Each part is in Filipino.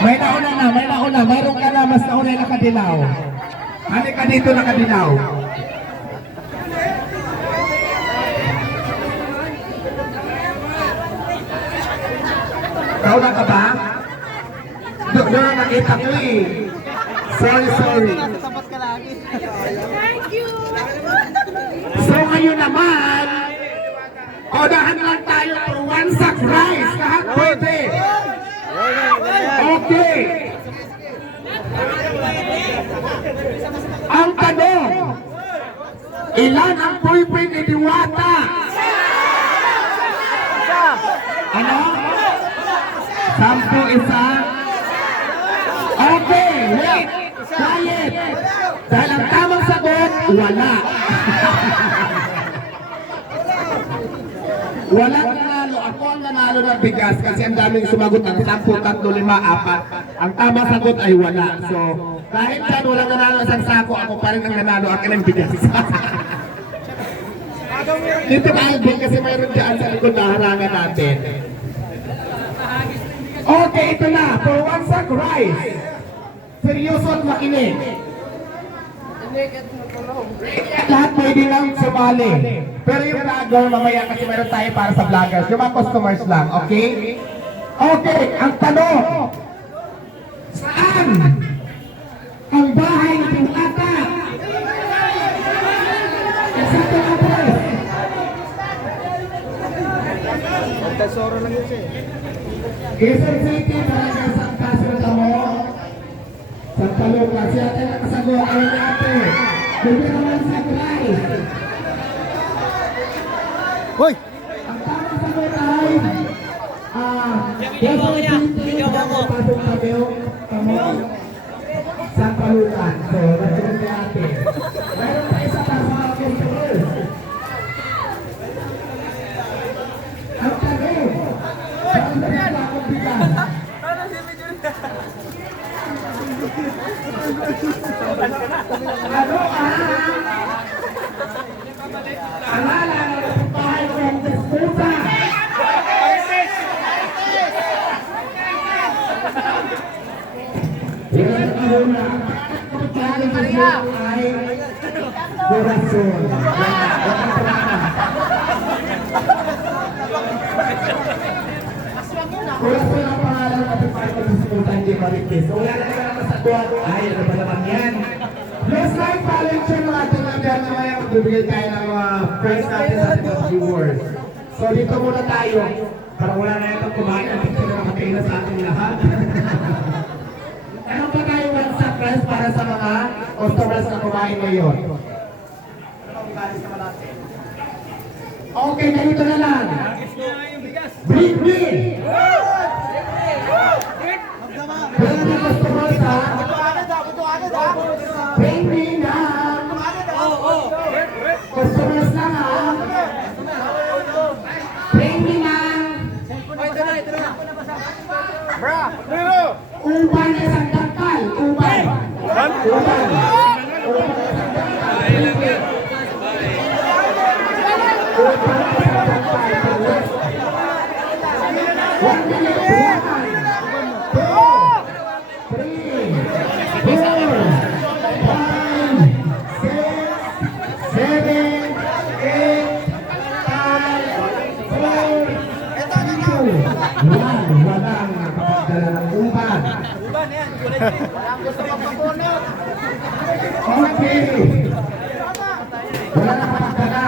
May nauna na, may nauna. Mayroon ka na, mas nauna na nakadilaw. Halik ka dito nakadilaw. Nauna ka ba? Doon na nakita ko eh. Sorry. Thank you! So ngayon naman, unahan lang tayo for one sack rice. Kahit pwede. Okay. Ang tanong, ilan ang pwede ni Diwata? Ano? 10 isa? Okay, wait. Quiet. Dahil ang tamang sagot, wala. Walang nanalo. Ako ang nanalo ng bigas kasi ang daming sumagot ng 10, 3, 5, 4. Ang tamang sagot ay wala. So, kahit dyan walang nanalo isang sako, ako pa rin ang nanalo. Akin ang bigas. Dito ka, Alvin, kasi mayroon dyan sa likod na harangan natin. Okay, ito na. For one sack rice. Seryoso at makinig. Lahat pwede lang sumali. Pero yung vlogger, mamaya kasi meron tayo para sa vloggers. Yung mga customers lang, okay? Okay, ang tanong. Saan ang bahay ng Diwata? Exacto na po. Tesoro lang yun siya. Quezon City, Barangay San Casio Tamo. Santa Lucas, siya tayo nakasagot. Ayaw niya ate. Bigyan naman sa rice. Hoy! Ang tamang sagot ay Quezon City, Barangay Pasong Tabeo, Tamo, Santa Lucas. So, nasunod niya ate. Mayroon pa isa para sa mga customers. Ang tanong, saan ba yan akong bigas? Ano pangalan ng bahay ng Disputa? Yan ang una. Ang pangalan ay Corazon. Corazon ang pangalan ng bahay ng Disputa, hindi Marites. So wala na ka naman sa tuwa. Ay, ano ba naman yan? Yes, like volunteer mga ating nagdaan na maya magbibigay tayo ng mga friends natin sa ating mga viewers. So dito muna tayo. Para wala na itong kumain at hindi na makakain na sa ating lahat. Ano pa tayo one sack rice para sa mga customers na kumain ngayon? Okay, ganito na lang. Bring me! Bring me customers ha? Bring me na! Customers lang ha? Bring me na! Uban na isang dangkal! Uban! Uban! Walang nakapagdala ng uban. Walang gusto magpapunot. Okay. Wala nakapagdala.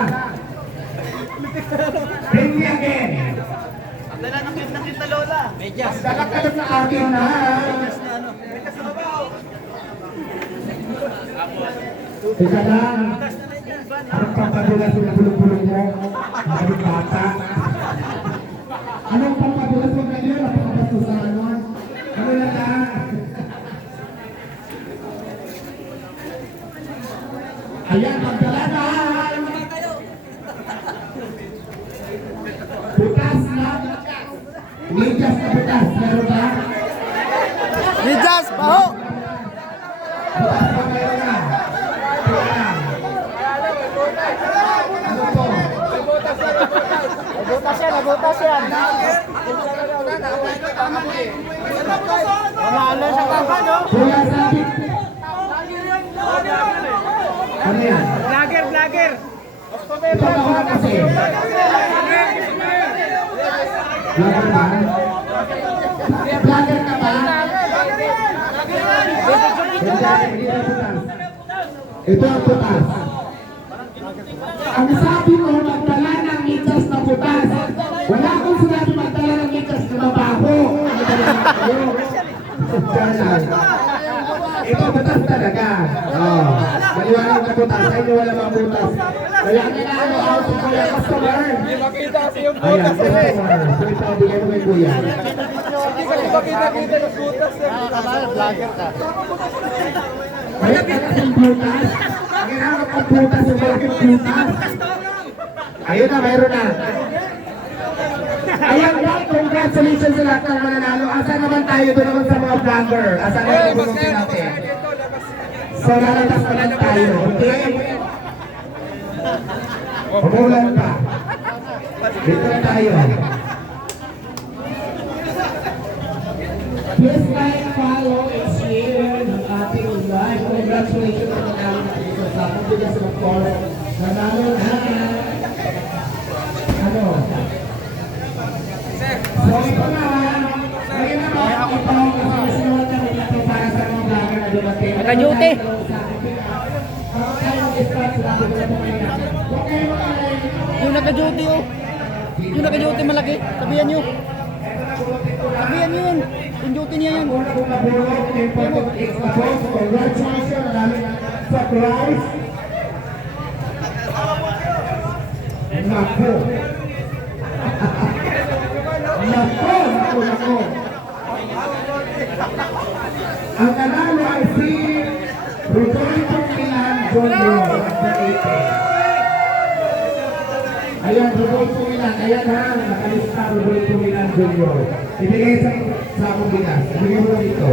Bring me again. Ang dala ng kita Lola. Medyas. Dala ka sa akin na. Medyas na babaw. Teka lang. Anong pampadulas yung bulong-bulong mo? Mga bata. Anong pampadulas mo ganyan? Napakabasto sa ano? Ano na lang? Ayan, pagdalanan! Butas na! Medyas na butas. Meron ba? Medyas, baho! Butas pa meron na. Teka lang. Ano to? Nabutas yan, nabutas yan. Wala sa kaka, no? Kuya Sabit. Ano yan? Vlogger, vlogger. Ito ako na kasi. Vlogger ba? Vlogger ka ba? Ito ang putas. Ang sabi mo, magdala ng mitas na putas. Wala akong sinabi magdala ng mitas na mabaho. Ito putas talaga. Oh, maliwanag na putas. Ay, wala mga putas. Kaya kailangan ako si Kuya Customer. Ayan, customer. So ito, bigay mo kay Kuya. Kita ng butas. Vlogger ka. Kaya ng putas. Kailangan ng putas yung malaking putas. Ayun na, mayroon na. Ayan na, congratulations sa lahat ng mananalo. Asa naman tayo doon naman sa mga vlogger? Asa naman yung bulungin natin? So, lalatas na lang tayo. Okay? Umulan pa. Dito na tayo. Please like, follow, and share ng ating live. Congratulations sa mananalo natin sa Sapong Bigas ng Course. Nanalo na. Ano? So, ito na. Ngayon na ba? Ito ang kasunod na dito para sa mga vlogger na dumating. Naka-duty. Yung naka-duty, oh. Yung naka-duty malaki. Sabihan nyo. Sabihan nyo yun. Yung duty niya yun. Congratulations. Surprise. Nako. Nako. Ang nanalo ay si Rodolfo Milan Jr. Ayan, Rodolfo Milan. Ayan ha, nakalista Rodolfo Milan Jr. Ibigay sa akong bigas. Ibigay mo dito.